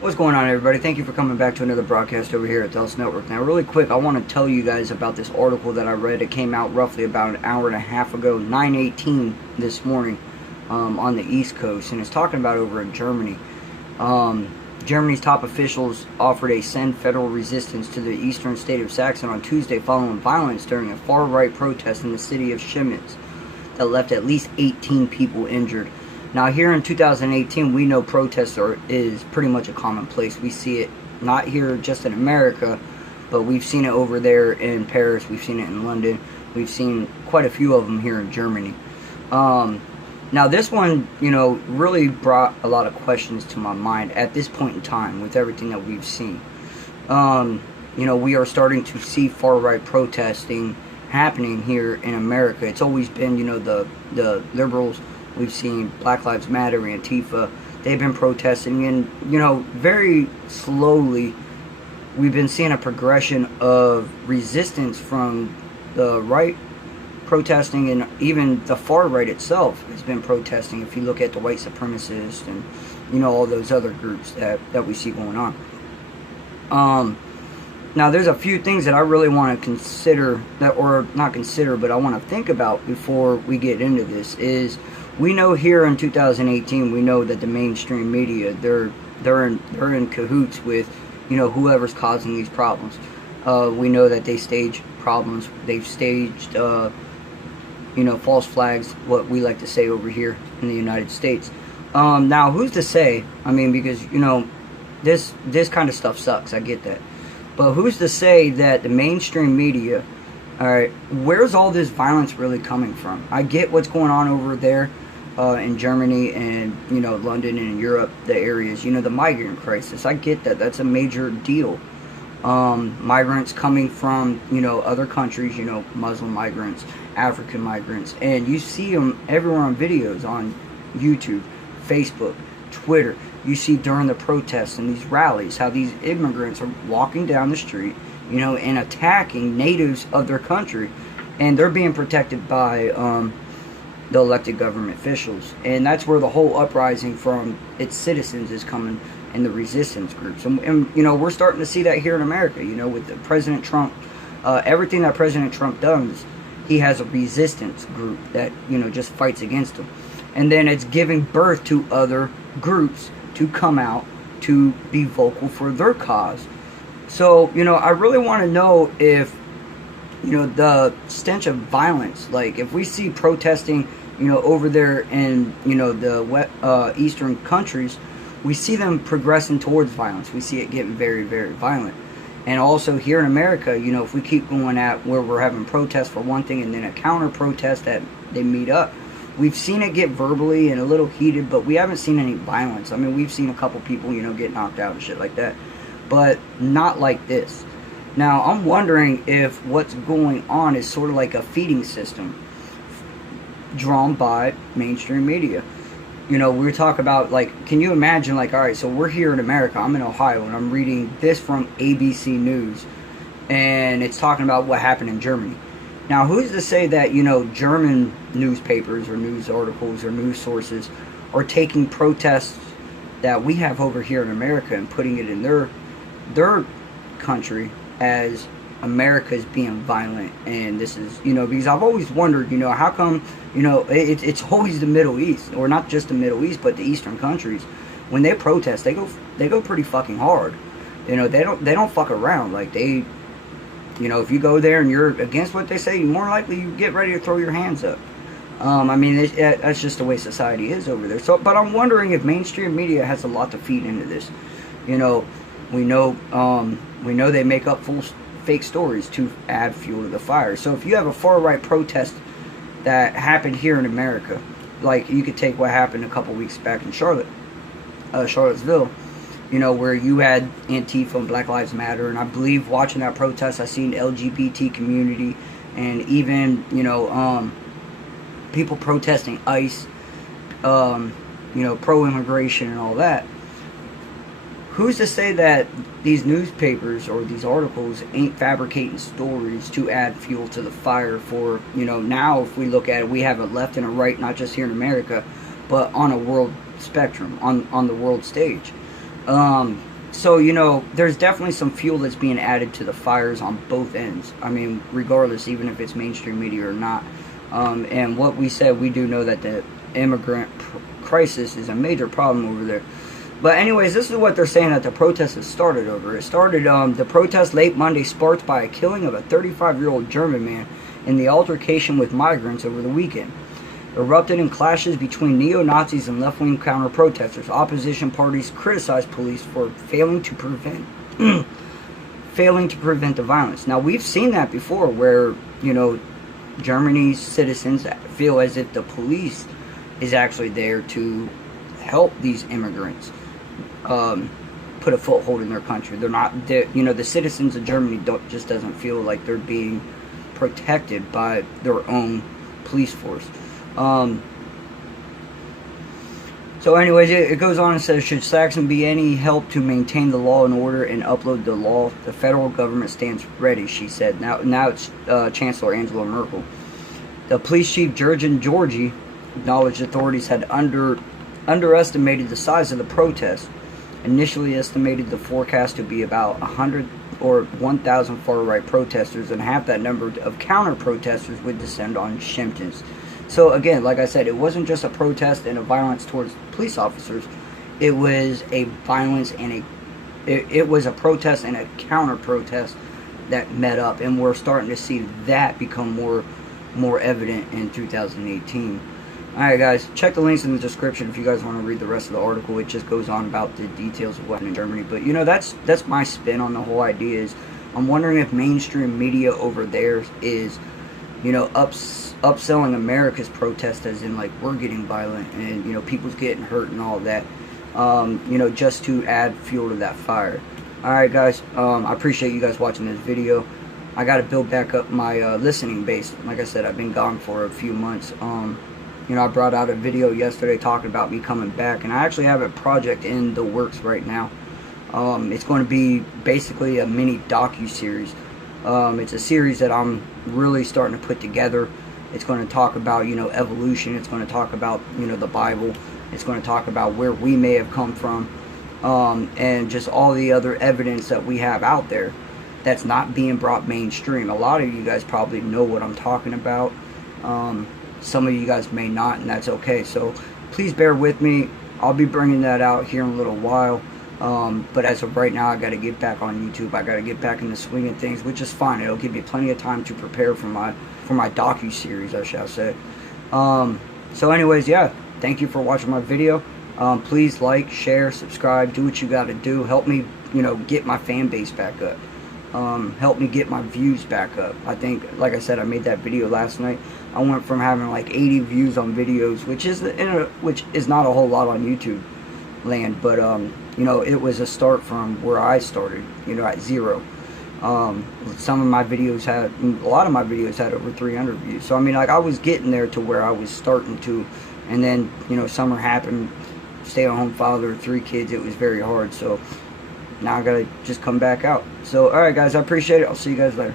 What's going on, everybody? Thank you for coming back to another broadcast over here at Telus Network. Now, really quick, I want to tell you guys about this article that I read. It came out roughly about an hour and a half ago, 9:18 this morning, on the East Coast, and it's talking about over in Germany. Germany's top officials offered a send federal resistance to the eastern state of Saxon on Tuesday following violence during a far-right protest in the city of Chemnitz that left at least 18 people injured. Now, here in 2018, we know protests is pretty much a commonplace. We see it not here just in America, but we've seen it over there in Paris. We've seen it in London. We've seen quite a few of them here in Germany. Now, this one, really brought a lot of questions to my mind at this point in time with everything that we've seen. We are starting to see far-right protesting happening here in America. It's always been, the liberals. We've seen Black Lives Matter, Antifa. They've been protesting, and very slowly we've been seeing a progression of resistance from the right protesting, and even the far right itself has been protesting. If you look at the white supremacists and all those other groups that we see going on. Now, there's a few things that I really want to consider, or not consider, but I want to think about before we get into this. Is we know here in 2018, we know that the mainstream media, they're in cahoots with whoever's causing these problems. We know that they stage problems. They've staged false flags, what we like to say over here in the United States. Now, who's to say? I mean, because this kind of stuff sucks. I get that. But who's to say that the mainstream media, alright, where's all this violence really coming from? I get what's going on over there in Germany and, London and in Europe, the areas, the migrant crisis. I get that. That's a major deal. Migrants coming from, other countries, Muslim migrants, African migrants. And you see them everywhere on videos on YouTube, Facebook, Twitter. You see during the protests and these rallies how these immigrants are walking down the street, and attacking natives of their country, and they're being protected by the elected government officials. And that's where the whole uprising from its citizens is coming, and the resistance groups. And we're starting to see that here in America, with the President Trump. Everything that President Trump does, he has a resistance group that, just fights against him. And then it's giving birth to other groups to come out to be vocal for their cause. So, I really want to know if, the stench of violence, like if we see protesting, over there in, the eastern countries, we see them progressing towards violence. We see it getting very, very violent. And also here in America, if we keep going at where we're having protests for one thing and then a counter protest that they meet up, we've seen it get verbally and a little heated, but we haven't seen any violence. I mean, we've seen a couple people, get knocked out and shit like that, but not like this. Now, I'm wondering if what's going on is sort of like a feeding system drawn by mainstream media. We talk about, like, can you imagine, like, all right, so we're here in America, I'm in Ohio, and I'm reading this from ABC News, and it's talking about what happened in Germany. Now, who's to say that, German newspapers or news articles or news sources are taking protests that we have over here in America and putting it in their country as America's being violent? And this is, because I've always wondered, how come, it's always the Middle East, or not just the Middle East, but the Eastern countries. When they protest, they go pretty fucking hard. They don't fuck around. Like, they, if you go there and you're against what they say, more likely you get ready to throw your hands up. I mean, that's just the way society is over there. So, but I'm wondering if mainstream media has a lot to feed into this. We know they make up fake stories to add fuel to the fire. So if you have a far-right protest that happened here in America, like you could take what happened a couple weeks back in Charlottesville, where you had Antifa and Black Lives Matter, and I believe watching that protest, I seen the LGBT community, and even, people protesting ICE, pro-immigration and all that. Who's to say that these newspapers or these articles ain't fabricating stories to add fuel to the fire for, now if we look at it, we have a left and a right, not just here in America, but on a world spectrum, on the world stage. So, you know, there's definitely some fuel that's being added to the fires on both ends. I mean, regardless, even if it's mainstream media or not. And what we said, we do know that the immigrant crisis is a major problem over there. But anyways, this is what they're saying that the protest has started over. It started, the protest late Monday sparked by a killing of a 35-year-old German man in the altercation with migrants over the weekend. Erupted in clashes between neo-Nazis and left-wing counter-protesters. Opposition parties criticized police for failing to prevent the violence. Now, we've seen that before where, you know, Germany's citizens feel as if the police is actually there to help these immigrants put a foothold in their country. They're not, you know, the citizens of Germany just doesn't feel like they're being protected by their own police force. So anyways, it goes on and says, should Saxon be any help to maintain the law and order and uphold the law, the federal government stands ready, she said. Now it's Chancellor Angela Merkel. The police chief, Jurgen Georgi, acknowledged authorities had underestimated the size of the protest. Initially estimated the forecast to be about 100 or 1,000 far-right protesters, and half that number of counter-protesters would descend on Shemtins. So again, like I said, it wasn't just a protest and a violence towards police officers. It was a violence and it was a protest and a counter-protest that met up, and we're starting to see that become more evident in 2018. Alright guys, check the links in the description if you guys want to read the rest of the article. It just goes on about the details of what happened in Germany. But you know, that's my spin on the whole idea. Is I'm wondering if mainstream media over there is, you know, upselling America's protest as in like we're getting violent and, you know, people's getting hurt and all that, you know, just to add fuel to that fire. Alright guys, I appreciate you guys watching this video. I got to build back up my listening base. Like I said, I've been gone for a few months. You know, I brought out a video yesterday talking about me coming back, and I actually have a project in the works right now. It's going to be basically a mini docu-series. It's a series that I'm really starting to put together. It's going to talk about, you know, evolution. It's going to talk about, you know, the Bible. It's going to talk about where we may have come from, and just all the other evidence that we have out there that's not being brought mainstream. A lot of you guys probably know what I'm talking about. Some of you guys may not, and that's okay. So please bear with me. I'll be bringing that out here in a little while. But as of right now, I got to get back on YouTube. I got to get back in the swing of things, which is fine. It'll give me plenty of time to prepare for my docu-series, I shall say. So anyways, yeah, thank you for watching my video. Please like, share, subscribe, do what you got to do. Help me, you know, get my fan base back up. Help me get my views back up. I think, like I said, I made that video last night. I went from having like 80 views on videos, which is not a whole lot on YouTube land, but you know, it was a start from where I started, you know, at 0. Some of my videos had, a lot of my videos had over 300 views. So I mean, like, I was getting there to where I was starting to, and then, you know, summer happened, stay-at-home father, 3 kids, it was very hard. So now I gotta just come back out. So alright guys, I appreciate it. I'll see you guys later.